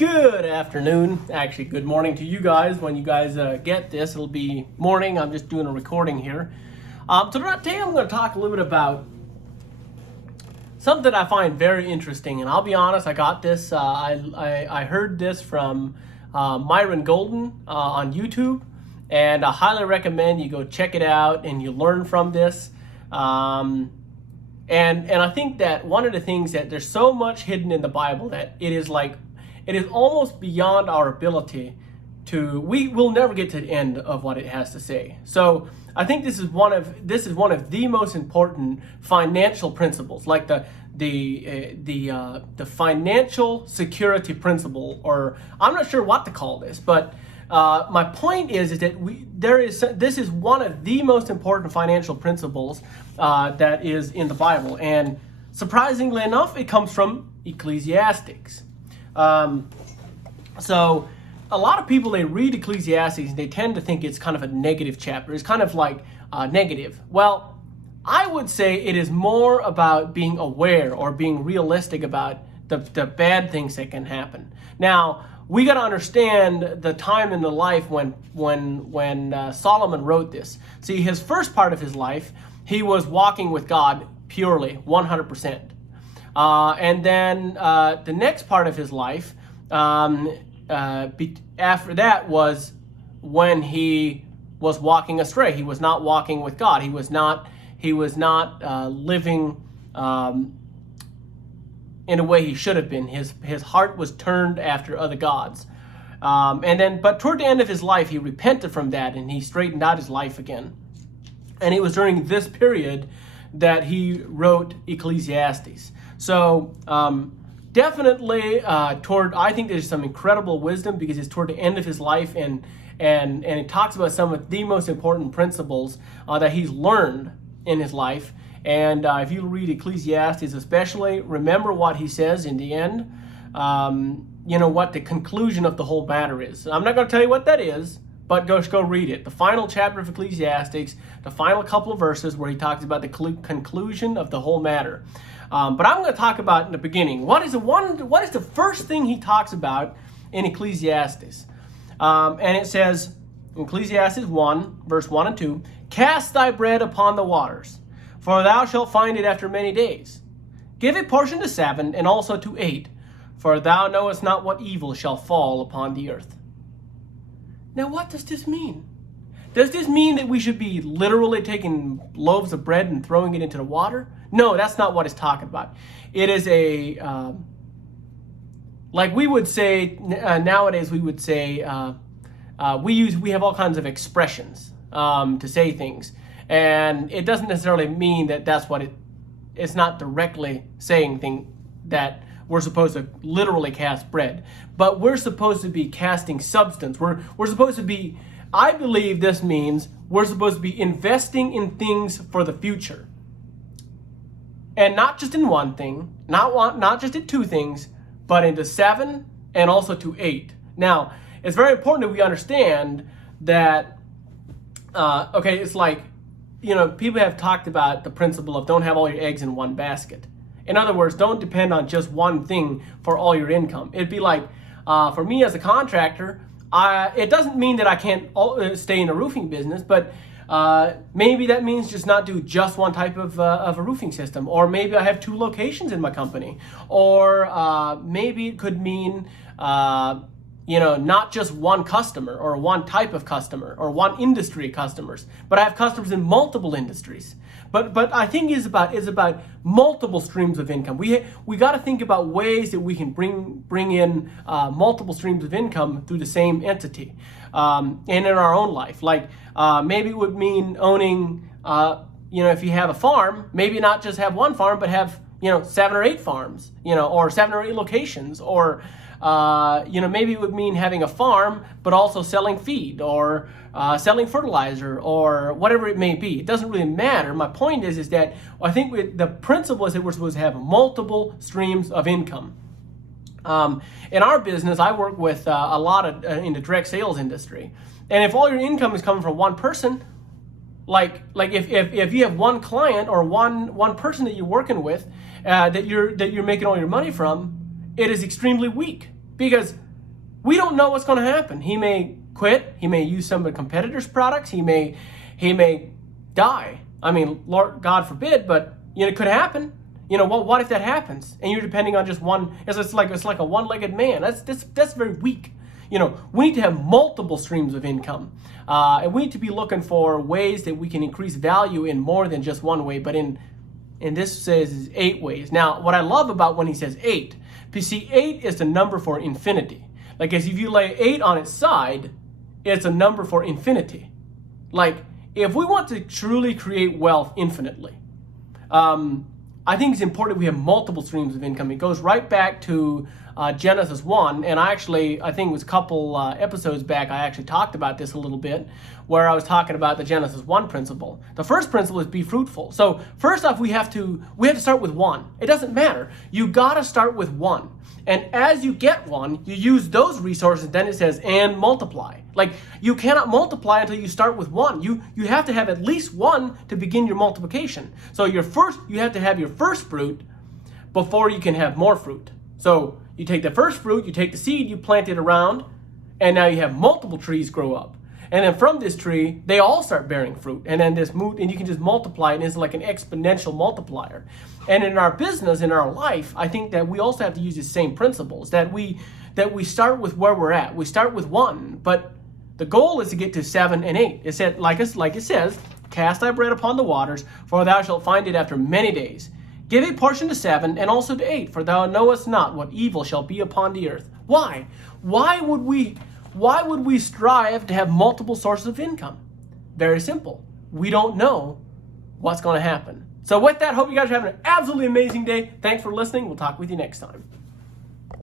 Good afternoon. Actually, good morning to you guys. When you guys get this, it'll be morning. I'm just doing a recording here. So today I'm going to talk a little bit about something that I find very interesting. And I'll be honest, I got this. I heard this from Myron Golden on YouTube. And I highly recommend you go check it out and you learn from this. And I think that one of the things that there's so much hidden in the Bible that it is almost beyond our ability we will never get to the end of what it has to say. So I think this is one of the most important financial principles, like the financial security principle, or I'm not sure what to call this, but my point is that this is one of the most important financial principles that is in the Bible, and surprisingly enough, it comes from Ecclesiastes. So a lot of people, they read Ecclesiastes and they tend to think it's kind of a negative chapter. It's kind of like negative. Well, I would say it is more about being aware or being realistic about the bad things that can happen. Now, we got to understand the time in the life when Solomon wrote this. See, his first part of his life, he was walking with God purely, 100%. And then the next part of his life, after that, was when he was walking astray. He was not walking with God. He was not living in a way he should have been. His heart was turned after other gods. But toward the end of his life, he repented from that and he straightened out his life again. And it was during this period that he wrote Ecclesiastes. So definitely I think there's some incredible wisdom because it's toward the end of his life, and it talks about some of the most important principles that he's learned in his life. And if you read Ecclesiastes especially, remember what he says in the end, what the conclusion of the whole matter is. I'm not going to tell you what that is, but go read it. The final chapter of Ecclesiastes, the final couple of verses where he talks about the conclusion of the whole matter. But I'm going to talk about in the beginning. What is the first thing he talks about in Ecclesiastes? And it says, in Ecclesiastes 1, verse 1 and 2, "Cast thy bread upon the waters, for thou shalt find it after many days. Give a portion to 7, and also to 8, for thou knowest not what evil shall fall upon the earth." Now, what does this mean? Does this mean that we should be literally taking loaves of bread and throwing it into the water? No, that's not what it's talking about. It is like we would say nowadays. We would say we have all kinds of expressions to say things, and it doesn't necessarily mean that that's what it's not directly saying that we're supposed to literally cast bread, but we're supposed to be casting substance. We're supposed to be. I believe this means we're supposed to be investing in things for the future. And not just in one thing, not just in 2 things, but into 7 and also to 8. Now, it's very important that we understand that, it's like, people have talked about the principle of don't have all your eggs in one basket. In other words, don't depend on just one thing for all your income. It'd be like, for me as a contractor, it doesn't mean that I can't stay in the roofing business, but maybe that means just not do just one type of a roofing system, or maybe I have 2 locations in my company, or maybe it could mean not just one customer or one type of customer or one industry customers, but I have customers in multiple industries. But I think it's about multiple streams of income. We got to think about ways that we can bring in multiple streams of income through the same entity, and in our own life. Like maybe it would mean owning, if you have a farm, maybe not just have one farm, but have 7 or 8 farms, or 7 or 8 locations, or maybe it would mean having a farm, but also selling feed or selling fertilizer or whatever it may be. It doesn't really matter. My point is that I think the principle is that we're supposed to have multiple streams of income. In our business, I work with a lot of in the direct sales industry, and if all your income is coming from one person, like if you have one client or one person that you're working with that you're making all your money from, it is extremely weak, because We don't know what's going to happen. He may quit. He may use some of the competitors' products. He may die. I mean, Lord God forbid, but it could happen. What if that happens? And you're depending on just one. It's like a one-legged man. That's very weak. We need to have multiple streams of income, and we need to be looking for ways that we can increase value in more than just one way. But in this says 8 ways. Now, what I love about when he says 8, you see, 8 is the number for infinity. Like, as if you lay 8 on its side, it's a number for infinity. Like, if we want to truly create wealth infinitely, I think it's important we have multiple streams of income. It goes right back to Genesis 1, and I think it was a couple episodes back, I actually talked about this a little bit, where I was talking about the Genesis 1 principle. The first principle is be fruitful. So first off, we have to start with 1. It doesn't matter. You got to start with 1. And as you get 1, you use those resources, then it says, and multiply. Like, you cannot multiply until you start with 1. You have to have at least 1 to begin your multiplication. So you have to have your first fruit before you can have more fruit. So you take the first fruit, you take the seed, you plant it around, and now you have multiple trees grow up. And then from this tree, they all start bearing fruit. And then and you can just multiply it, and it's like an exponential multiplier. And in our business, in our life, I think that we also have to use the same principles, that we start with where we're at. We start with 1, but the goal is to get to 7 and 8. It said, like it says, cast thy bread upon the waters, for thou shalt find it after many days. Give a portion to 7 and also to 8, for thou knowest not what evil shall be upon the earth. Why? Why would we strive to have multiple sources of income? Very simple. We don't know what's going to happen. So with that, hope you guys are having an absolutely amazing day. Thanks for listening. We'll talk with you next time.